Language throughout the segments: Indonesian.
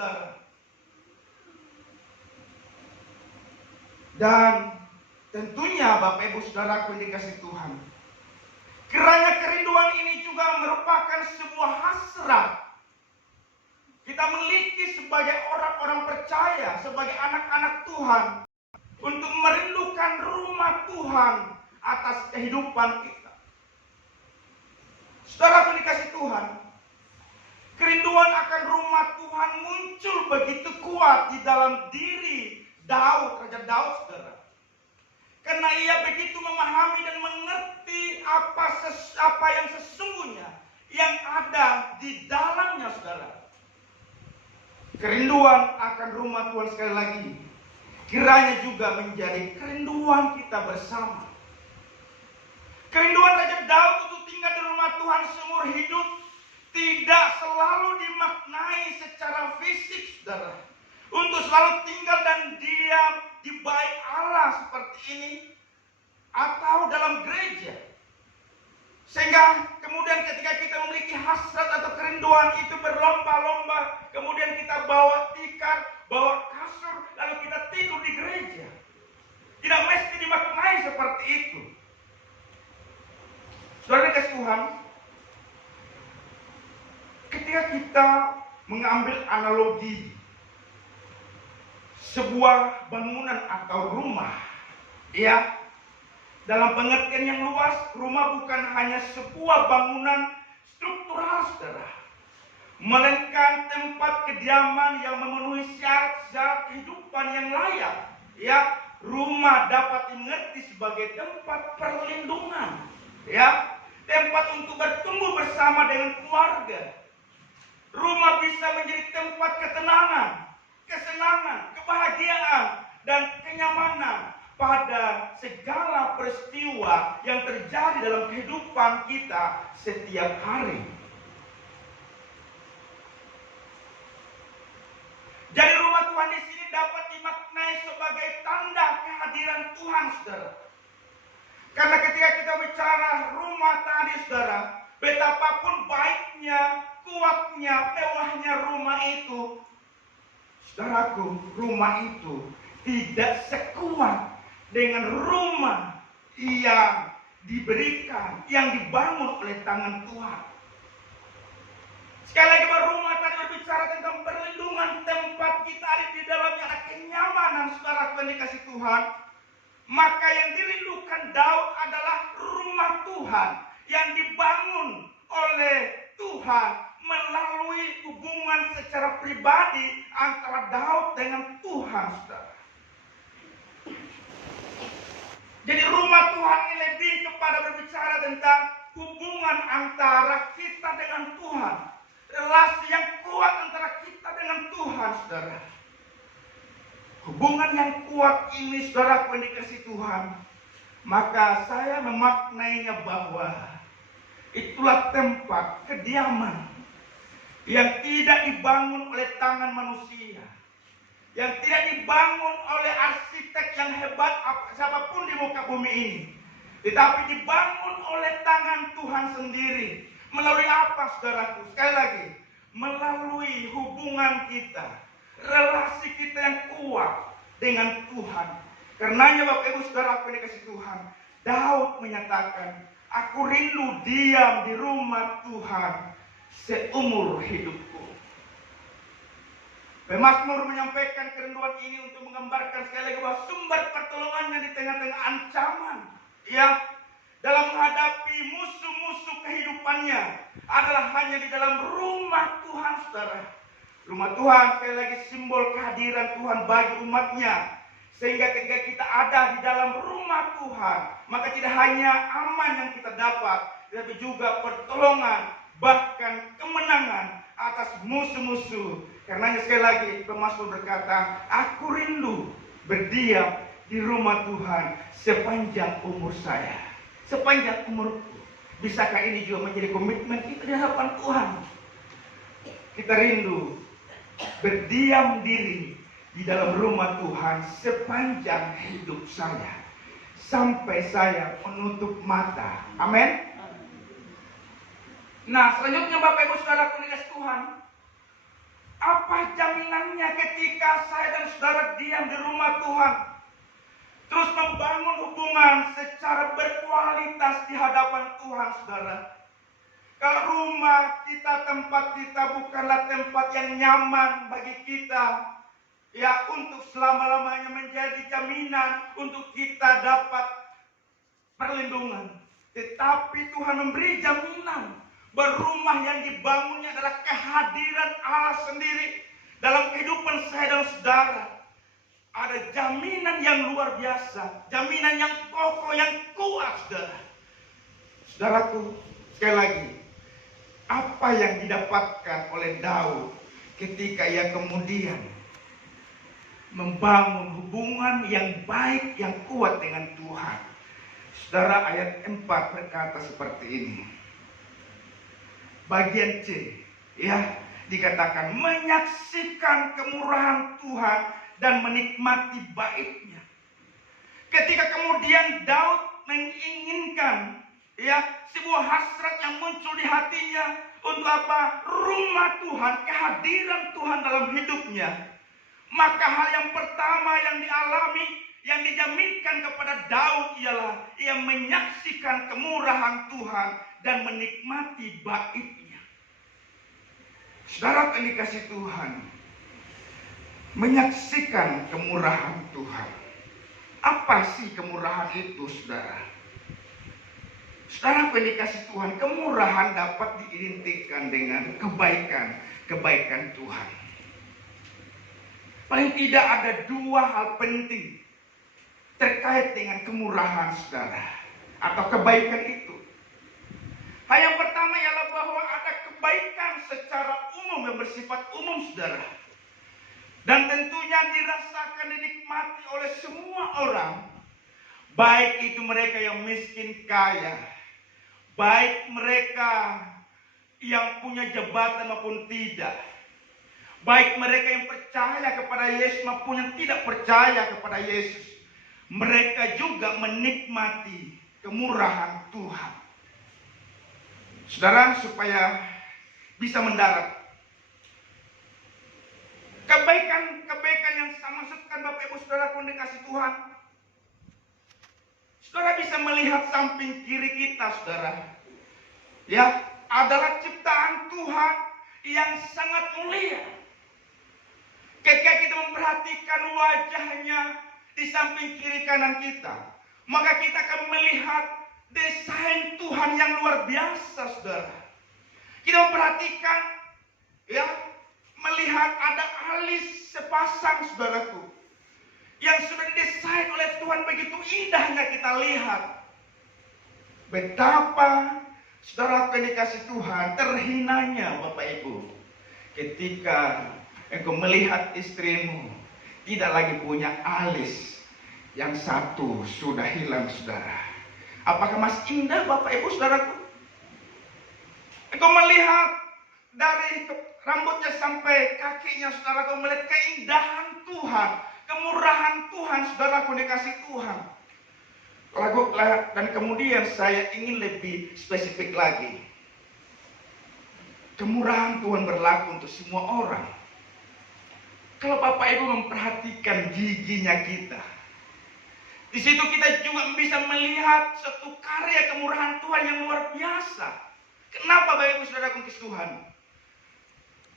saudara. Dan tentunya Bapak Ibu Saudaraku yang dikasihi Tuhan, kiranya kerinduan ini juga merupakan sebuah hasrat kita miliki sebagai orang-orang percaya, sebagai anak-anak Tuhan, untuk merindukan rumah Tuhan atas kehidupan kita. Saudara dikasihi Tuhan, kerinduan akan rumah Tuhan muncul begitu kuat di dalam diri Daud, Raja Daud, saudara. Karena ia begitu memahami dan mengerti apa yang sesungguhnya yang ada di dalamnya, saudara. Kerinduan akan rumah Tuhan sekali lagi kiranya juga menjadi kerinduan kita bersama. Kerinduan Raja Daud untuk tinggal di rumah Tuhan seumur hidup tidak selalu dimaknai secara fisik, saudara. Untuk selalu tinggal dan diam di bait Allah seperti ini atau dalam gereja. Sehingga kemudian ketika kita memiliki hasrat atau kerinduan itu berlomba-lomba, kemudian kita bawa tikar, bawa kasur, lalu kita tidur di gereja. Tidak mesti dimaknai seperti itu. Saudara dikasihi Tuhan, ketika kita mengambil analogi sebuah bangunan atau rumah, ya, dalam pengertian yang luas, rumah bukan hanya sebuah bangunan struktural, saudara, melainkan tempat kediaman yang memenuhi syarat-syarat kehidupan yang layak. Ya, rumah dapat dimengerti sebagai tempat perlindungan, ya, tempat untuk bertumbuh bersama dengan keluarga. Rumah bisa menjadi tempat ketenangan, kesenangan, kebahagiaan, dan kenyamanan pada segala peristiwa yang terjadi dalam kehidupan kita setiap hari. Jadi rumah Tuhan di sini dapat dimaknai sebagai tanda kehadiran Tuhan, saudara. Karena ketika kita bicara rumah tadi, saudara, betapapun baiknya, kuatnya, mewahnya rumah itu, saudaraku, rumah itu tidak sekuat dengan rumah yang diberikan, yang dibangun oleh tangan Tuhan. Sekali lagi, rumah tadi berbicara tentang perlindungan, tempat kita ada di dalamnya, ada kenyamanan, saudara yang dikasihi Tuhan. Maka yang dirindukan Daud adalah rumah Tuhan yang dibangun oleh Tuhan melalui hubungan secara pribadi antara Daud dengan Tuhan, saudara. Jadi rumah Tuhan ini lebih kepada berbicara tentang hubungan antara kita dengan Tuhan. Relasi yang kuat antara kita dengan Tuhan, saudara. Hubungan yang kuat ini, saudara yang dikasihi Tuhan, maka saya memaknainya bahwa itulah tempat kediaman yang tidak dibangun oleh tangan manusia, yang tidak dibangun oleh arsitek yang hebat siapapun di muka bumi ini, tetapi dibangun oleh tangan Tuhan sendiri. Melalui apa, saudaraku? Sekali lagi, melalui hubungan kita, relasi kita yang kuat dengan Tuhan. Karenanya Bapak Ibu Saudara yang dikasihi Tuhan, Daud menyatakan, aku rindu diam di rumah Tuhan seumur hidupku. Pemazmur menyampaikan kerinduan ini untuk menggambarkan sekali lagi bahwa sumber pertolongannya di tengah-tengah ancaman, ya, dalam menghadapi musuh-musuh kehidupannya adalah hanya di dalam rumah Tuhan, saudara. Rumah Tuhan sekali lagi simbol kehadiran Tuhan bagi umatnya. Sehingga ketika kita ada di dalam rumah Tuhan, maka tidak hanya aman yang kita dapat, tetapi juga pertolongan, bahkan kemenangan atas musuh-musuh. Karenanya sekali lagi pemazmur berkata, aku rindu berdiam di rumah Tuhan sepanjang umur saya, sepanjang umurku. Bisakah ini juga menjadi komitmen kita di hadapan Tuhan? Kita rindu berdiam diri di dalam rumah Tuhan sepanjang hidup saya, sampai saya menutup mata. Amin. Nah, selanjutnya Bapak Ibu Saudara yang dikasihi Tuhan, apa jaminannya ketika saya dan saudara diam di rumah Tuhan, terus membangun hubungan secara berkualitas di hadapan Tuhan, saudara. Kalau rumah kita, tempat kita bukanlah tempat yang nyaman bagi kita, ya, untuk selama-lamanya menjadi jaminan untuk kita dapat perlindungan. Tetapi Tuhan memberi jaminan bahwa rumah yang dibangunnya adalah kehadiran Allah sendiri dalam kehidupan saya dan saudara. Ada jaminan yang luar biasa, jaminan yang kokoh, yang kuat, saudara. Saudaraku, sekali lagi, apa yang didapatkan oleh Daud ketika ia kemudian membangun hubungan yang baik, yang kuat dengan Tuhan. Saudara, ayat 4 berkata seperti ini. Bagian C, ya, dikatakan menyaksikan kemurahan Tuhan dan menikmati baiknya. Ketika kemudian Daud menginginkan, ya, sebuah hasrat yang muncul di hatinya untuk apa? Rumah Tuhan, kehadiran Tuhan dalam hidupnya. Maka hal yang pertama yang dialami, yang dijaminkan kepada Daud ialah ia menyaksikan kemurahan Tuhan dan menikmati baiknya. Saudara yang dikasihi Tuhan, menyaksikan kemurahan Tuhan. Apa sih kemurahan itu, saudara? Saudara yang dikasihi Tuhan, kemurahan dapat diidentikan dengan kebaikan Tuhan. Paling tidak ada dua hal penting terkait dengan kemurahan, saudara, atau kebaikan itu. Hal yang pertama ialah bahwa ada kebaikan secara umum yang bersifat umum, saudara. Dan tentunya dirasakan, dinikmati oleh semua orang. Baik itu mereka yang miskin kaya, baik mereka yang punya jabatan maupun tidak, baik mereka yang percaya kepada Yesus maupun yang tidak percaya kepada Yesus. Mereka juga menikmati kemurahan Tuhan. Saudara, supaya bisa mendarat, kebaikan yang saya maksudkan, Bapak Ibu Saudara pun dikasih Tuhan. Saudara bisa melihat samping kiri kita, saudara, ya, adalah ciptaan Tuhan yang sangat mulia. Ketika kita memperhatikan wajahnya di samping kiri kanan kita, maka kita akan melihat desain Tuhan yang luar biasa, saudara. Kita memperhatikan, ya, melihat ada alis sepasang, saudaraku, yang sudah didesain oleh Tuhan. Begitu indahnya kita lihat. Betapa, saudara yang dikasih Tuhan, terhinanya Bapak Ibu ketika engkau melihat istrimu tidak lagi punya alis, yang satu sudah hilang, saudara. Apakah masih indah, Bapak Ibu Saudaraku? Engkau melihat dari rambutnya sampai kakinya, saudara, engkau melihat keindahan Tuhan, kemurahan Tuhan, saudaraku dikasih Tuhan. Dan kemudian saya ingin lebih spesifik lagi. Kemurahan Tuhan berlaku untuk semua orang. Kalau Bapak Ibu memperhatikan giginya kita, di situ kita juga bisa melihat satu karya kemurahan Tuhan yang luar biasa. Kenapa Bapak Ibu Saudara kekasih Tuhan?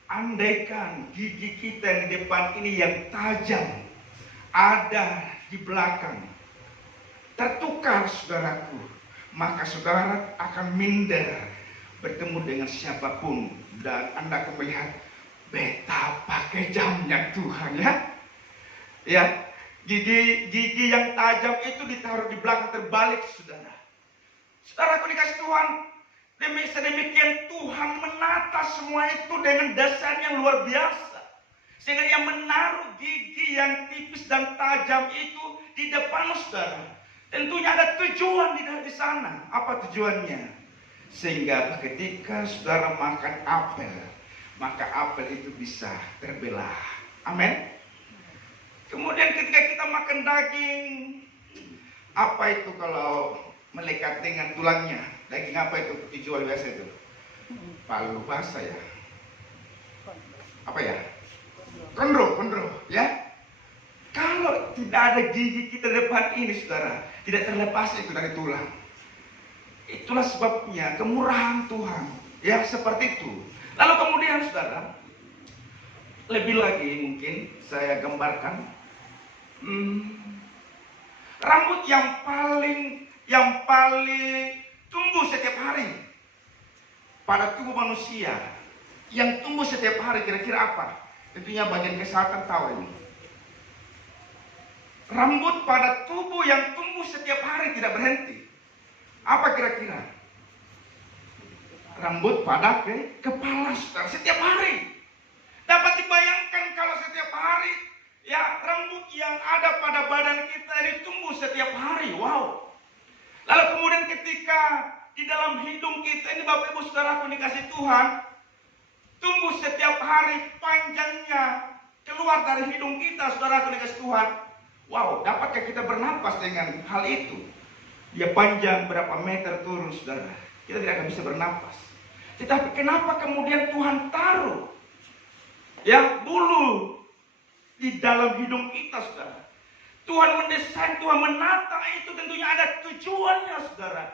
Andaikan gigi kita yang di depan ini yang tajam ada di belakang, tertukar, saudaraku, maka saudara akan minder bertemu dengan siapapun, dan Anda akan melihat betapa kejamnya Tuhan, ya. Ya, gigi yang tajam itu ditaruh di belakang, terbalik, saudara. Saudaraku dikasih Tuhan, sedemikian Tuhan menata semua itu dengan dasar yang luar biasa, sehingga Dia menaruh gigi yang tipis dan tajam itu di depan saudara. Tentunya ada tujuan di sana. Apa tujuannya? Sehingga ketika saudara makan apel, maka apel itu bisa terbelah. Amin. Kemudian ketika kita makan daging, apa itu kalau melekat dengan tulangnya? Daging apa itu dijual biasa itu? Palu basah, ya? Apa ya? Ya, kalau tidak ada gigi kita depan ini, saudara, tidak terlepas itu dari tulang. Itulah sebabnya kemurahan Tuhan, ya seperti itu. Lalu kemudian, saudara, lebih lagi mungkin saya gambarkan rambut yang paling tumbuh setiap hari pada tubuh manusia, yang tumbuh setiap hari kira-kira apa? Tentunya bagian kesehatan tahu ini. Rambut pada tubuh yang tumbuh setiap hari tidak berhenti. Apa kira-kira? Rambut pada kepala, saudara, setiap hari. Dapat dibayangkan kalau setiap hari ya rambut yang ada pada badan kita ini tumbuh setiap hari. Wow. Lalu kemudian ketika di dalam hidung kita ini, Bapak Ibu Saudaraku dikasih Tuhan, tumbuh setiap hari panjangnya keluar dari hidung kita, saudaraku dikasih Tuhan. Wow, dapatkah kita bernapas dengan hal itu? Dia panjang berapa meter turun, saudara. Kita tidak akan bisa bernapas. Tetapi kenapa kemudian Tuhan taruh ya bulu di dalam hidung kita, saudara? Tuhan mendesain, Tuhan menata itu tentunya ada tujuannya, saudara.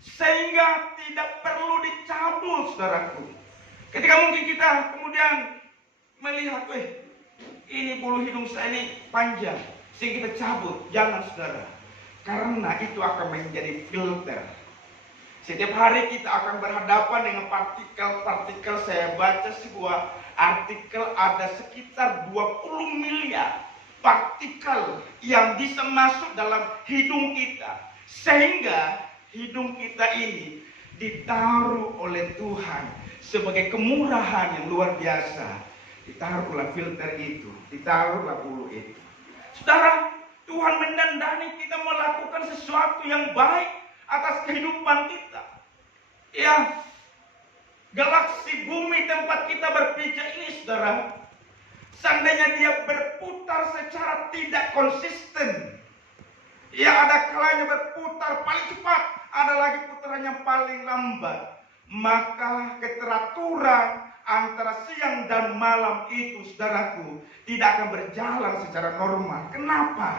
Sehingga tidak perlu dicabut, saudaraku. Ketika mungkin kita kemudian melihat, ini bulu hidung saya ini panjang, sehingga kita cabut. Jangan, saudara. Karena itu akan menjadi filter. Setiap hari kita akan berhadapan dengan partikel-partikel. Saya baca sebuah artikel ada sekitar 20 miliar partikel yang bisa masuk dalam hidung kita. Sehingga hidung kita ini ditaruh oleh Tuhan sebagai kemurahan yang luar biasa. Ditaruhlah filter itu, ditaruhlah bulu itu. Saudara, Tuhan mendandani kita melakukan sesuatu yang baik atas kehidupan kita. Ya, galaksi bumi tempat kita berpijak ini, saudara, seandainya dia berputar secara tidak konsisten, ya ada kalanya berputar paling cepat, ada lagi putaran yang paling lambat, maka keteraturan antara siang dan malam itu, saudaraku, tidak akan berjalan secara normal. Kenapa?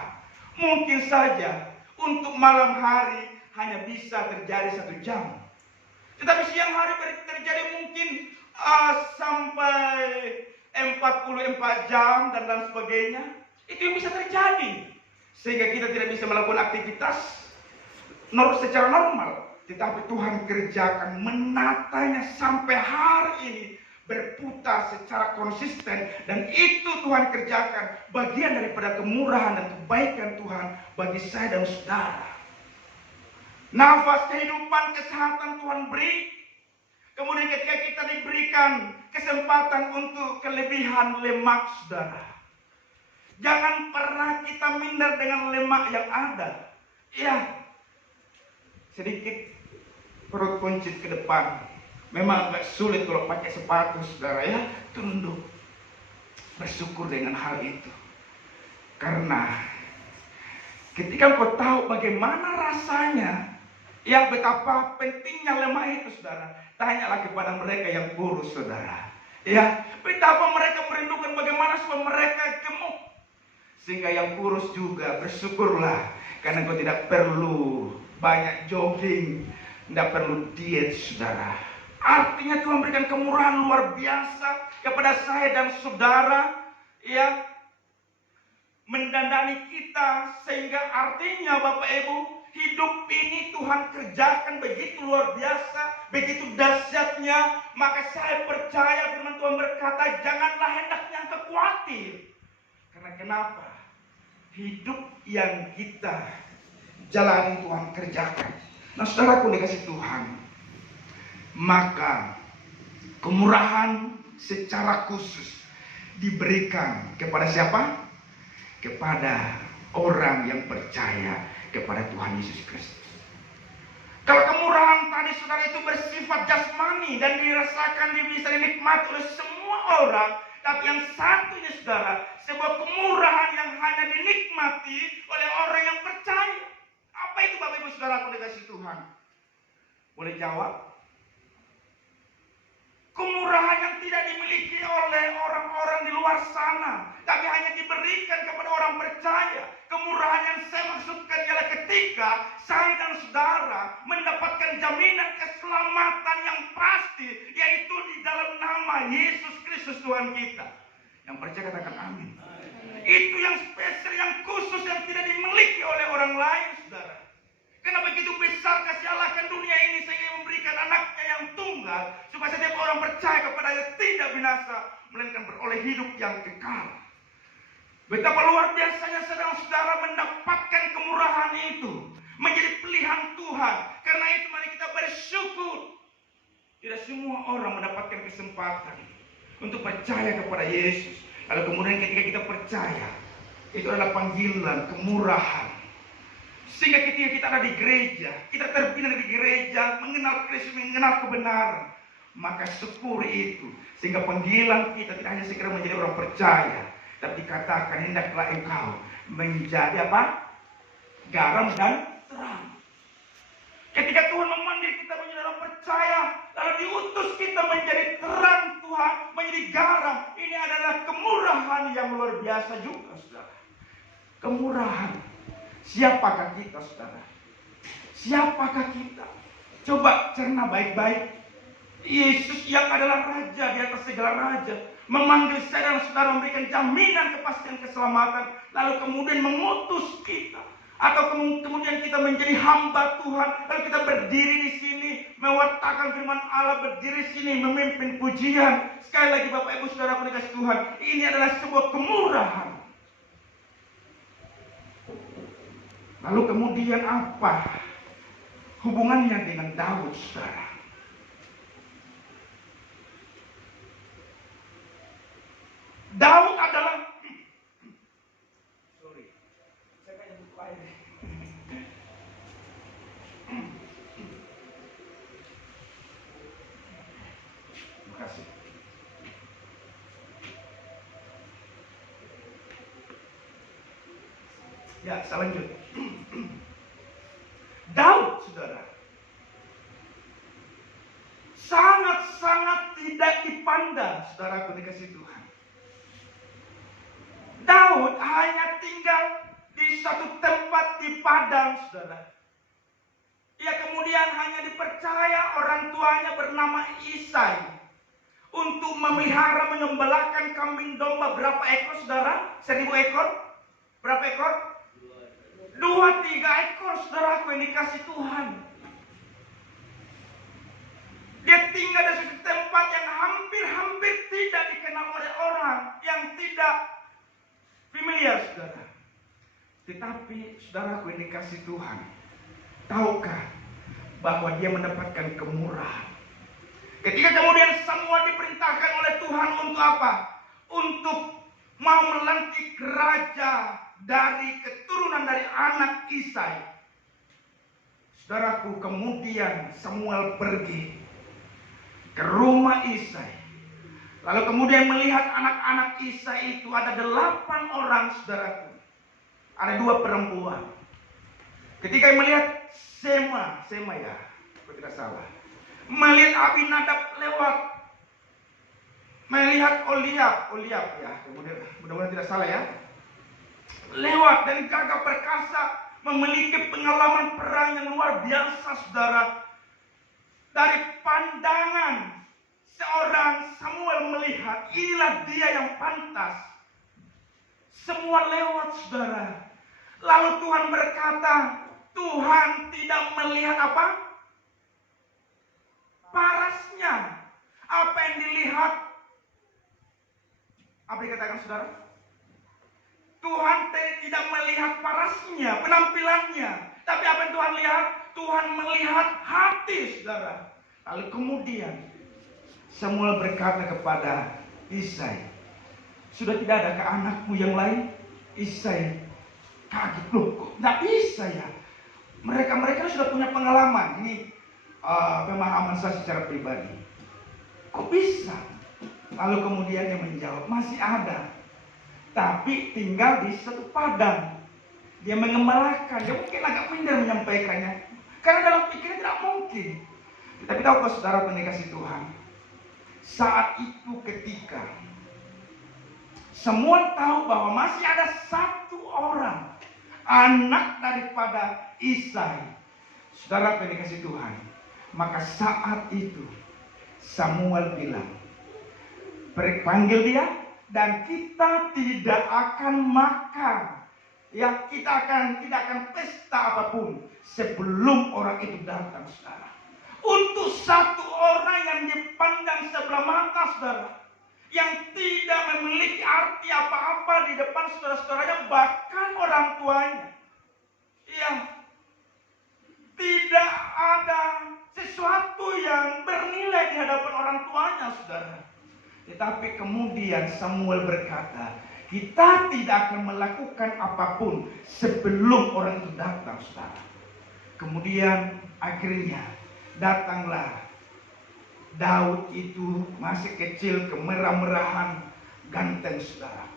Mungkin saja untuk malam hari hanya bisa terjadi 1 jam, tetapi siang hari terjadi mungkin sampai 44 jam dan lain sebagainya. Itu yang bisa terjadi, sehingga kita tidak bisa melakukan aktivitas secara normal. Tetapi Tuhan kerjakan, menatanya sampai hari ini berputar secara konsisten. Dan itu Tuhan kerjakan, bagian daripada kemurahan dan kebaikan Tuhan bagi saya dan saudara. Nafas kehidupan, kesehatan Tuhan beri. Kemudian ketika kita diberikan kesempatan untuk kelebihan lemak, saudara, jangan pernah kita minder dengan lemak yang ada. Ya, sedikit perut kuncit ke depan. Memang agak sulit kalau pakai sepatu, saudara, ya. Tunduk, bersyukur dengan hal itu. Karena ketika kau tahu bagaimana rasanya, ya betapa pentingnya lemak itu, saudara, tanyalah kepada mereka yang kurus, saudara. Ya, betapa mereka merindukan bagaimana supaya mereka gemuk. Sehingga yang kurus juga bersyukurlah, karena kau tidak perlu banyak jogging, tidak perlu diet, saudara. Artinya Tuhan berikan kemurahan luar biasa kepada saya dan saudara, ya, mendandani kita, sehingga artinya Bapak Ibu, hidup ini Tuhan kerjakan begitu luar biasa, begitu dahsyatnya. Maka saya percaya firman Tuhan berkata, janganlah hendaknya engkau khawatir. Karena kenapa? Hidup yang kita jalani Tuhan kerjakan. Nah, saudaraku dikasih Tuhan, maka kemurahan secara khusus diberikan kepada siapa? Kepada orang yang percaya kepada Tuhan Yesus Kristus. Kalau kemurahan tadi, saudara, itu bersifat jasmani dan dirasakan, bisa dinikmati oleh semua orang. Tapi yang satu ini, saudara, sebuah kemurahan yang hanya dinikmati oleh orang yang percaya. Apa itu, Bapak Ibu Saudara aku dikasih Tuhan? Boleh jawab? Kemurahan yang tidak dimiliki oleh orang-orang di luar sana, tapi hanya diberikan kepada orang percaya. Kemurahan yang saya maksudkan ialah ketika saya dan saudara mendapatkan jaminan keselamatan yang pasti, yaitu di dalam nama Yesus Kristus Tuhan kita. Yang percaya katakan amin. Itu yang spesial, yang khusus, yang tidak dimiliki oleh orang lain, saudara. Karena begitu besar kasih Allah akan dunia ini sehingga memberikan anaknya yang tunggal, supaya setiap orang percaya kepadanya tidak binasa, melainkan beroleh hidup yang kekal. Betapa luar biasanya saudara-saudara mendapatkan kemurahan itu, menjadi pilihan Tuhan. Karena itu mari kita bersyukur. Tidak semua orang mendapatkan kesempatan untuk percaya kepada Yesus. Lalu kemudian ketika kita percaya, itu adalah panggilan kemurahan. Sehingga ketika kita ada di gereja, kita terbina di gereja, mengenal Kristus, mengenal kebenaran, maka syukuri itu. Sehingga panggilan kita tidak hanya segera menjadi orang percaya, tapi dikatakan hendaklah engkau menjadi apa? Garam dan terang. Ketika Tuhan memanggil kita menjadi orang percaya, lalu diutus kita menjadi terang Tuhan, menjadi garam. Ini adalah kemurahan yang luar biasa juga, saudara. Kemurahan. Siapakah kita, saudara? Siapakah kita? Coba cerna baik-baik. Yesus yang adalah Raja di atas segala Raja, memanggil saya dan saudara, memberikan jaminan kepastian keselamatan, lalu kemudian mengutus kita. Atau kemudian kita menjadi hamba Tuhan, lalu kita berdiri di sini, mewartakan firman Allah, berdiri di sini, memimpin pujian. Sekali lagi Bapak Ibu Saudara pendekat Tuhan, ini adalah sebuah kemurahan. Lalu kemudian apa hubungannya dengan Daud, saudara? Daud adalah saya kayak buka air. Terima kasih. Ya, saya lanjut. Daud, saudara, sangat-sangat tidak dipandang, saudara dikasih Tuhan. Daud hanya tinggal di satu tempat di padang, saudara. Ia kemudian hanya dipercaya orang tuanya bernama Isai untuk memelihara, menyembelihkan kambing domba. Berapa ekor, saudara? 1000 ekor? Berapa ekor? 2-3 ekor, saudaraku, yang dikasih Tuhan. Dia tinggal di suatu tempat yang hampir-hampir tidak dikenal oleh orang, yang tidak familiar, saudara. Tetapi saudaraku yang dikasih Tuhan, tahukah bahwa dia mendapatkan kemurahan? Ketika kemudian semua diperintahkan oleh Tuhan untuk apa? Untuk mau melantik raja dari keturunan dari anak Isai. Saudaraku, kemudian Samuel pergi ke rumah Isai. Lalu kemudian melihat anak-anak Isai itu ada 8 orang, saudaraku. Ada 2 perempuan. Ketika melihat Sema ya, kalau tidak salah. Melihat Abinadab lewat. Melihat Oliab ya, kemudian mudah-mudahan tidak salah ya. Lewat dan gagah perkasa, memiliki pengalaman perang yang luar biasa, saudara. Dari pandangan seorang Samuel melihat, inilah dia yang pantas. Semua lewat, saudara. Lalu Tuhan berkata, Tuhan tidak melihat apa? Parasnya. Apa yang dilihat? Apa yang dikatakan, saudara? Tuhan tidak melihat parasnya, penampilannya. Tapi apa yang Tuhan lihat? Tuhan melihat hati, saudara. Lalu kemudian Samuel berkata kepada Isai, sudah tidak adakah anakmu yang lain? Isai kaget, loh kok nggak bisa ya? Mereka sudah punya pengalaman. Ini pemahaman saya secara pribadi. Kok bisa? Lalu kemudian dia menjawab, masih ada. Tapi tinggal di satu padang. Dia mengembalakan. Dia mungkin agak minder menyampaikannya. Karena dalam pikiran tidak mungkin. Tapi tahukah saudara yang dikasih Tuhan? Saat itu ketika Semua tahu bahwa masih ada satu orang, anak daripada Isai. Saudara dikasih Tuhan. Maka saat itu Samuel bilang, panggil dia, dan kita tidak akan makan. Ya, kita tidak akan pesta apapun sebelum orang itu datang, saudara. Untuk satu orang yang dipandang sebelah mata, saudara, yang tidak memiliki arti apa-apa di depan saudara-saudaranya, bahkan orang tuanya, ya, tidak ada sesuatu yang bernilai di hadapan orang tuanya, saudara. Tetapi kemudian Samuel berkata, kita tidak akan melakukan apapun sebelum orang itu datang, saudara. Kemudian akhirnya datanglah Daud itu, masih kecil, kemerah-merahan, ganteng, saudara.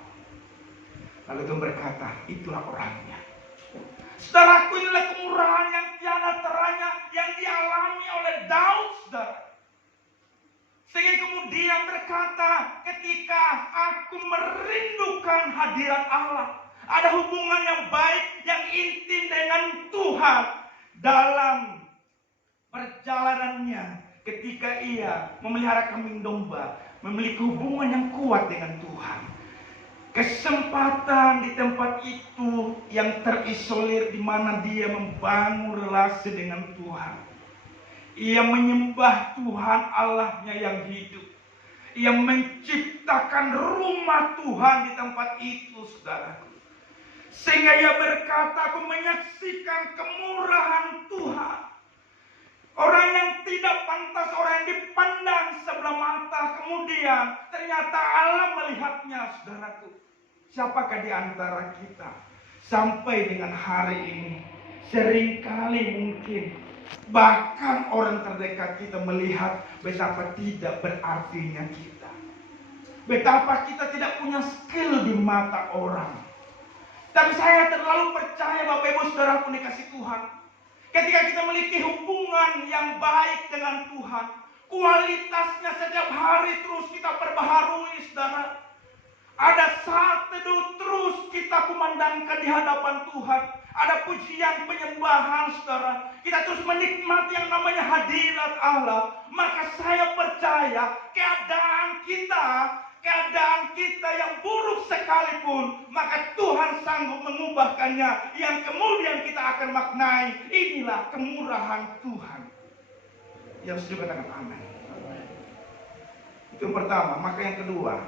Lalu Tuhan berkata, itulah orangnya. Saudaraku, inilah kemurahan yang tiada teranya yang dialami oleh Daud, saudara. Sehingga kemudian berkata, ketika aku merindukan hadirat Allah, ada hubungan yang baik, yang intim dengan Tuhan dalam perjalanannya. Ketika ia memelihara kambing domba, memiliki hubungan yang kuat dengan Tuhan. Kesempatan di tempat itu yang terisolir, di mana dia membangun relasi dengan Tuhan. Ia menyembah Tuhan Allahnya yang hidup. Ia menciptakan rumah Tuhan di tempat itu, saudaraku. Sehingga ia berkata, aku menyaksikan kemurahan Tuhan. Orang yang tidak pantas, orang yang dipandang sebelah mata, kemudian ternyata Allah melihatnya, saudaraku. Siapakah di antara kita sampai dengan hari ini seringkali mungkin bahkan orang terdekat kita melihat betapa tidak berartinya kita, betapa kita tidak punya skill di mata orang. Tapi saya terlalu percaya, Bapak Ibu Saudaraku dikasih Tuhan, ketika kita memiliki hubungan yang baik dengan Tuhan, kualitasnya setiap hari terus kita perbaharui, saudara. Ada saat teduh terus kita kumandangkan di hadapan Tuhan. Ada pujian penyembahan, saudara. Kita terus menikmati yang namanya hadirat Allah. Maka saya percaya keadaan kita yang buruk sekalipun, maka Tuhan sanggup mengubahkannya. Yang kemudian kita akan maknai, inilah kemurahan Tuhan. Yang sudah katakan amin. Itu yang pertama. Maka yang kedua,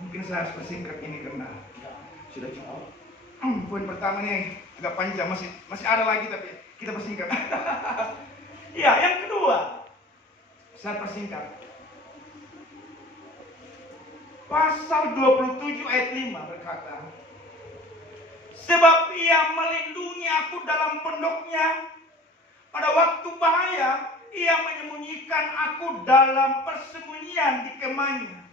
mungkin saya harus persingkat ini karena sudah cukup. Poin pertama nih agak panjang, masih ada lagi tapi kita persingkat. Ya, yang kedua saya persingkat. Pasal 27 ayat 5 berkata, sebab ia melindungi aku dalam pondoknya, pada waktu bahaya ia menyembunyikan aku dalam persembunyian di kemahnya.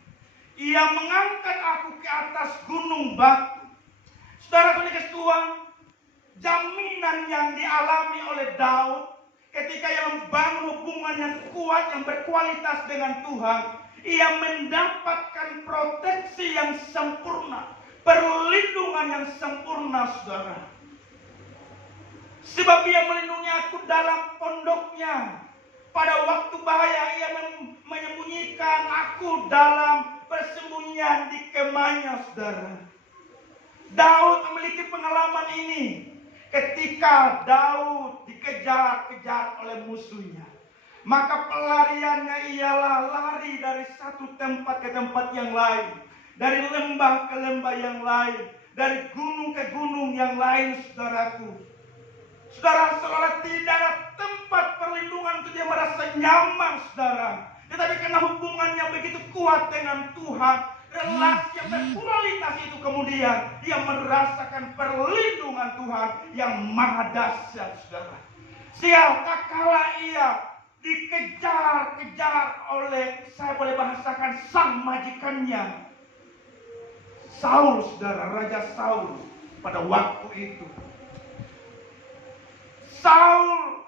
Ia mengangkat aku ke atas gunung batu. Saudara pendengar Tuhan, jaminan yang dialami oleh Daud ketika ia membangun hubungan yang kuat, yang berkualitas dengan Tuhan, ia mendapatkan proteksi yang sempurna, perlindungan yang sempurna, saudara. Sebab ia melindungi aku dalam pondoknya. Pada waktu bahaya ia menyembunyikan aku dalam persembunyian di kemahnya, saudara. Daud memiliki pengalaman ini ketika Daud dikejar-kejar oleh musuhnya. Maka pelariannya ialah lari dari satu tempat ke tempat yang lain, dari lembah ke lembah yang lain, dari gunung ke gunung yang lain, saudaraku. Saudara, seolah tidak ada tempat perlindungan untuk dia merasa nyaman, saudara. Tetapi karena hubungannya begitu kuat dengan Tuhan, relasi yang berkualitas itu, kemudian dia merasakan perlindungan Tuhan yang maha dahsyat, saudara. Siapa kala ia dikejar-kejar oleh, saya boleh bahasakan, sang majikannya Saul, saudara, Raja Saul pada waktu itu. Saul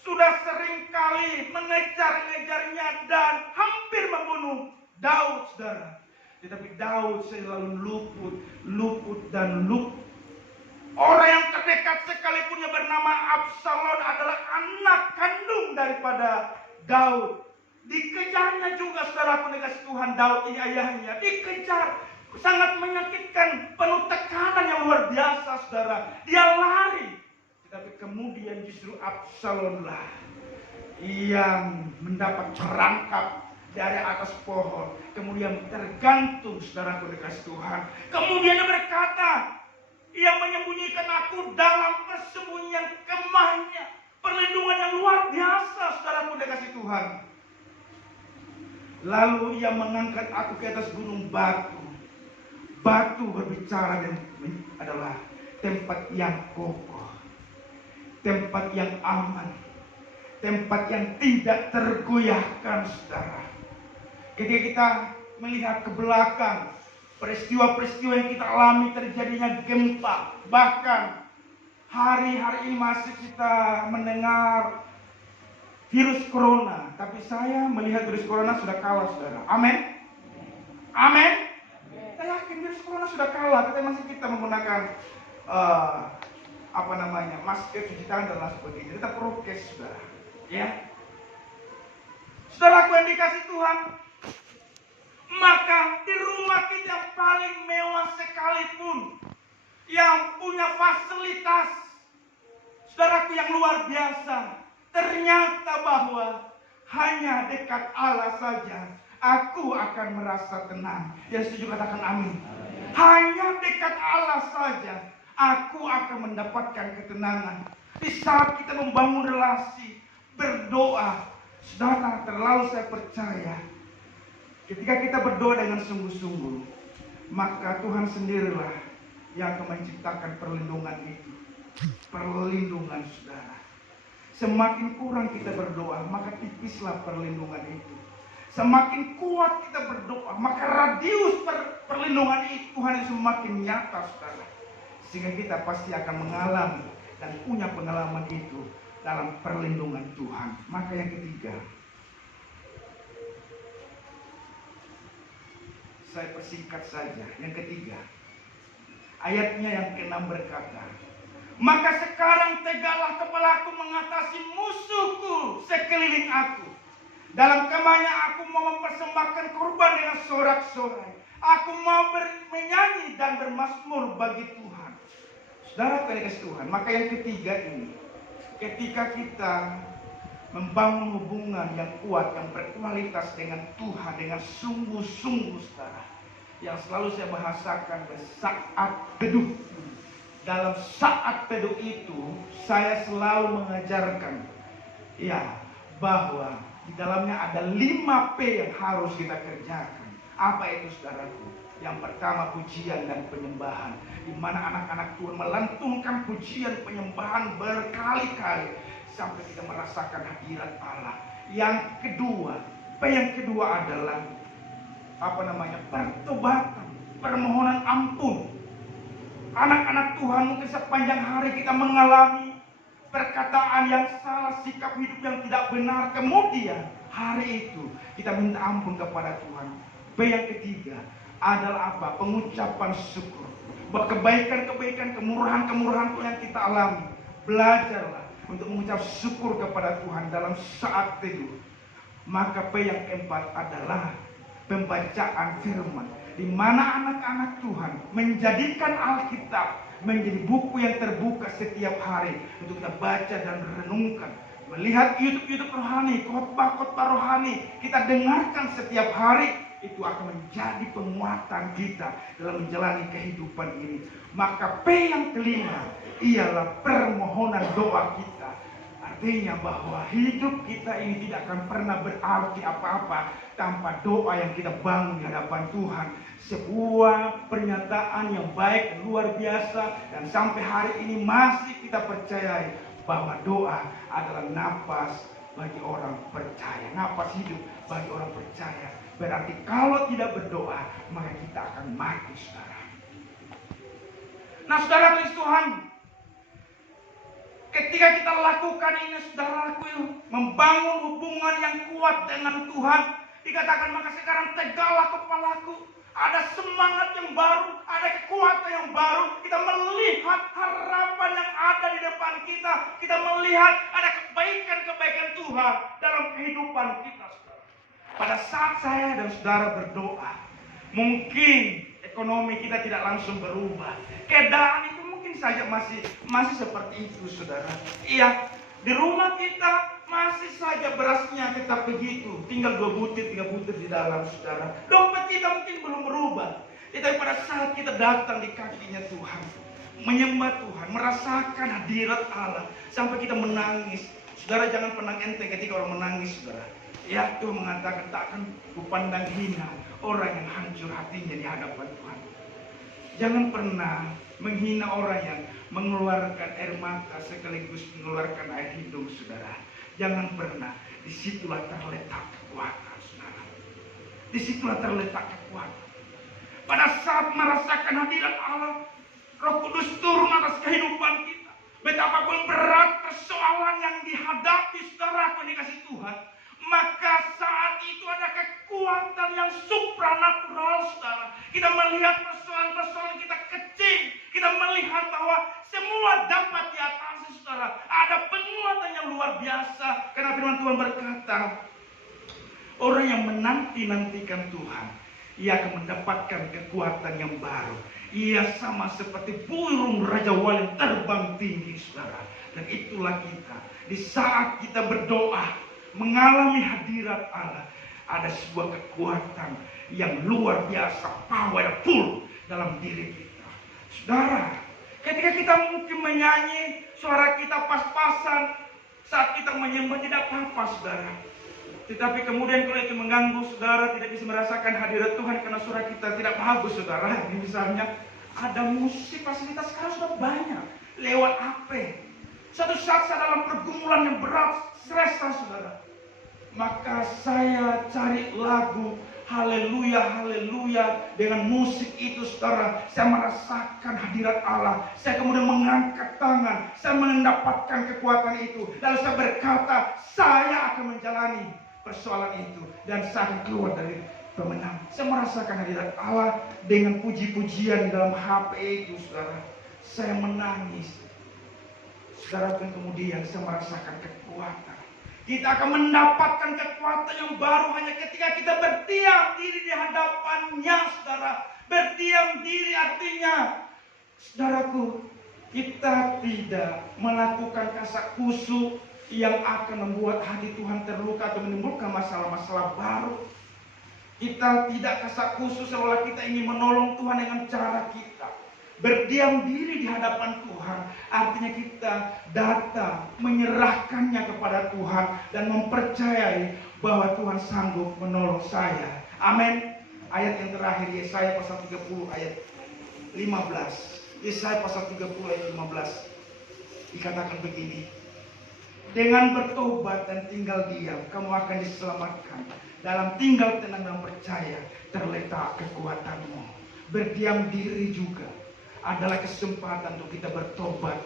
sudah seringkali mengejar-ngejarnya dan hampir membunuh Daud, saudara. Tetapi Daud selalu luput dan luput. Orang yang terdekat sekalipun yang bernama Absalom adalah anak kandung daripada Daud. Dikejarnya juga, saudaraku dikasih Tuhan, Daud ini ayahnya. Dikejar, sangat menyakitkan, penuh tekanan yang luar biasa, saudara. Dia lari. Tetapi kemudian justru Absalomlah yang mendapat perangkap dari atas pohon. Kemudian tergantung, saudaraku dikasih Tuhan. Kemudian dia berkata, ia menyembunyikan aku dalam persembunyian kemahnya. Perlindungan yang luar biasa, saudaraku dikasih Tuhan. Lalu ia mengangkat aku ke atas gunung batu. Batu berbicara dan adalah tempat yang kokoh, tempat yang aman, tempat yang tidak tergoyahkan, saudara. Ketika kita melihat ke belakang, peristiwa-peristiwa yang kita alami terjadinya gempa. Bahkan hari-hari ini masih kita mendengar virus corona. Tapi saya melihat virus corona sudah kalah, saudara. Amin. Amin. Saya yakin virus corona sudah kalah. Tapi masih kita menggunakan masker, cuci tangan dan lain sebagainya. Tetap prokes, saudara. Ya. Saudaraku yang dikasih Tuhan, maka di rumah kita yang paling mewah sekalipun, yang punya fasilitas, saudaraku yang luar biasa, ternyata bahwa hanya dekat Allah saja aku akan merasa tenang. Yang setuju katakan amin. Hanya dekat Allah saja aku akan mendapatkan ketenangan. Di saat kita membangun relasi, berdoa, saudara, terlalu saya percaya, ketika kita berdoa dengan sungguh-sungguh, maka Tuhan sendirilah yang akan menciptakan perlindungan itu. Perlindungan, saudara. Semakin kurang kita berdoa, maka tipislah perlindungan itu. Semakin kuat kita berdoa, maka radius perlindungan itu Tuhan yang semakin nyata, saudara. Sehingga kita pasti akan mengalami dan punya pengalaman itu dalam perlindungan Tuhan. Maka yang ketiga, saya persingkat saja. Yang ketiga, ayatnya yang ke-6 berkata, maka sekarang tegaklah kepalaku mengatasi musuhku sekeliling aku. Dalam kemahnya aku mau mempersembahkan kurban dengan sorak-sorai. Aku mau menyanyi dan bermazmur bagi Tuhan. Saudara kasih Tuhan. Maka yang ketiga ini, ketika kita membangun hubungan yang kuat, yang berkualitas dengan Tuhan, dengan sungguh-sungguh, saudara, yang selalu saya bahasakan saat teduh. Dalam saat teduh itu, saya selalu mengajarkan, bahwa di dalamnya ada 5 P yang harus kita kerjakan. Apa itu, saudaraku? Yang pertama, pujian dan penyembahan, di mana anak-anak Tuhan melantunkan pujian penyembahan berkali-kali sampai kita merasakan hadirat Allah. Yang kedua, P yang kedua adalah pertobatan, permohonan ampun. Anak-anak Tuhan, mungkin sepanjang hari kita mengalami perkataan yang salah, sikap hidup yang tidak benar. Kemudian hari itu kita minta ampun kepada Tuhan. B yang ketiga adalah apa? Pengucapan syukur. Bahwa kebaikan-kebaikan, kemurahan-kemurahan yang kita alami, belajarlah untuk mengucap syukur kepada Tuhan dalam saat teduh. Maka P yang keempat adalah pembacaan firman, di mana anak-anak Tuhan menjadikan Alkitab menjadi buku yang terbuka setiap hari untuk kita baca dan renungkan. Melihat YouTube rohani, khotbah-khotbah rohani, kita dengarkan setiap hari, itu akan menjadi penguatan kita dalam menjalani kehidupan ini. Maka P yang kelima ialah permohonan doa kita. Artinya bahwa hidup kita ini tidak akan pernah berarti apa-apa tanpa doa yang kita bangun di hadapan Tuhan. Sebuah pernyataan yang baik dan luar biasa, dan sampai hari ini masih kita percayai bahwa doa adalah napas bagi orang percaya, napas hidup bagi orang percaya. Berarti kalau tidak berdoa, maka kita akan mati, saudara. Nah, saudara Tuhan, ketika kita lakukan ini, saudaraku, membangun hubungan yang kuat dengan Tuhan, dikatakan maka sekarang tegaklah kepalaku. ada semangat yang baru, ada kekuatan yang baru. Kita melihat harapan yang ada di depan kita. Kita melihat ada kebaikan-kebaikan Tuhan dalam kehidupan kita. Pada saat saya dan saudara berdoa, mungkin ekonomi kita tidak langsung berubah. Keadaan itu mungkin saja masih seperti itu, saudara. Iya, di rumah kita masih saja berasnya tetap begitu. Tinggal 2 butir, 3 butir di dalam, saudara. Dompet kita mungkin belum berubah. Tetapi pada saat kita datang di kakinya Tuhan, menyembah Tuhan, merasakan hadirat Allah, sampai kita menangis. Saudara, jangan pernah enteng ketika orang menangis, saudara. Ya, Tuhan mengatakan, takkan kupandang hina orang yang hancur hatinya di hadapan Tuhan. Jangan pernah menghina orang yang mengeluarkan air mata sekaligus mengeluarkan air hidung, saudara. Jangan pernah. Disitulah terletak kekuatan, saudara. Disitulah terletak kekuatan. Pada saat merasakan hadirat Allah, Roh Kudus turun atas kehidupan kita. Betapapun berat persoalan yang dihadapi, saudara, yang dikasih Tuhan, maka saat itu ada kekuatan yang supranatural, saudara. Kita melihat persoalan-persoalan kita kecil. Kita melihat bahwa semua dapat diatasi, saudara. Ada penguatan yang luar biasa. Karena firman Tuhan berkata, orang yang menanti-nantikan Tuhan, ia akan mendapatkan kekuatan yang baru. Ia sama seperti burung Raja Wali terbang tinggi, saudara. Dan itulah kita. Di saat kita berdoa, mengalami hadirat Allah, ada sebuah kekuatan yang luar biasa, powerful dalam diri kita. Saudara, ketika kita mungkin menyanyi, suara kita pas-pasan, saat kita menyembah tidak apa-apa, saudara. Tetapi kemudian kalau itu mengganggu, saudara tidak bisa merasakan hadirat Tuhan karena suara kita tidak bagus, saudara. Ini misalnya ada musik, fasilitas sekarang sudah banyak lewat HP. Suatu saat saya dalam pergumulan yang berat, stres, saudara, maka saya cari lagu haleluya, haleluya. Dengan musik itu, saudara, saya merasakan hadirat Allah. Saya kemudian mengangkat tangan, saya mendapatkan kekuatan itu. Lalu saya berkata, saya akan menjalani persoalan itu dan saya akan keluar dari pemenang. Saya merasakan hadirat Allah dengan puji-pujian di dalam HP itu, saudara. Saya menangis, saudara, dan kemudian saya merasakan kekuatan. Kita akan mendapatkan kekuatan yang baru hanya ketika kita berdiam diri di hadapannya, saudara. Berdiam diri artinya, saudaraku, kita tidak melakukan kasak kusuk yang akan membuat hati Tuhan terluka atau menimbulkan masalah-masalah baru. Kita tidak kasak kusuk seolah kita ingin menolong Tuhan dengan cara kita. Berdiam diri di hadapan Tuhan artinya kita datang menyerahkannya kepada Tuhan dan mempercayai bahwa Tuhan sanggup menolong saya. Amin. Ayat yang terakhir, Yesaya pasal 30 ayat 15. Yesaya pasal 30 ayat 15 dikatakan begini, dengan bertobat dan tinggal diam kamu akan diselamatkan. Dalam tinggal tenang dan percaya terletak kekuatanmu. Berdiam diri juga adalah kesempatan untuk kita bertobat,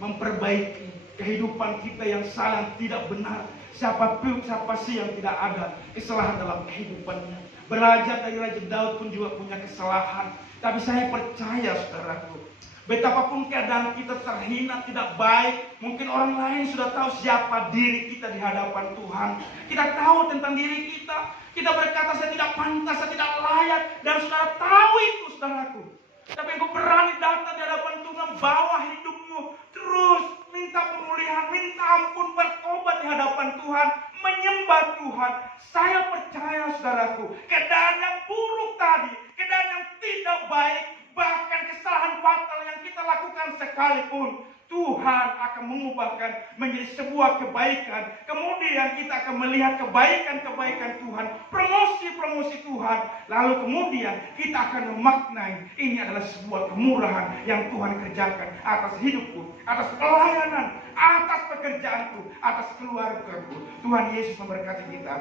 memperbaiki kehidupan kita yang salah, tidak benar. Siapa sih yang tidak ada kesalahan dalam kehidupannya? Belajar dari Raja Daud pun juga punya kesalahan. Tapi saya percaya, saudaraku, betapapun keadaan kita terhina, tidak baik, mungkin orang lain sudah tahu siapa diri kita di hadapan Tuhan. Kita tahu tentang diri kita. Kita berkata, saya tidak pantas, saya tidak layak. Dan saudara tahu itu, saudaraku. Tapi engkau berani datang di hadapan Tuhan, bawa hidupmu, terus minta pemulihan, minta ampun, bertobat di hadapan Tuhan, menyembah Tuhan. Saya percaya, saudaraku, keadaan yang buruk tadi, keadaan yang tidak baik, bahkan kesalahan fatal yang kita lakukan sekalipun, Tuhan akan mengubahkan menjadi sebuah kebaikan. Kemudian kita akan melihat kebaikan-kebaikan Tuhan, promosi-promosi Tuhan. Lalu kemudian kita akan memaknai ini adalah sebuah kemurahan yang Tuhan kerjakan atas hidupku, atas pelayanan, atas pekerjaanku, atas keluargaku. Tuhan Yesus memberkati kita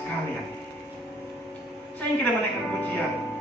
sekalian. Saya ingin kita menaikkan pujian.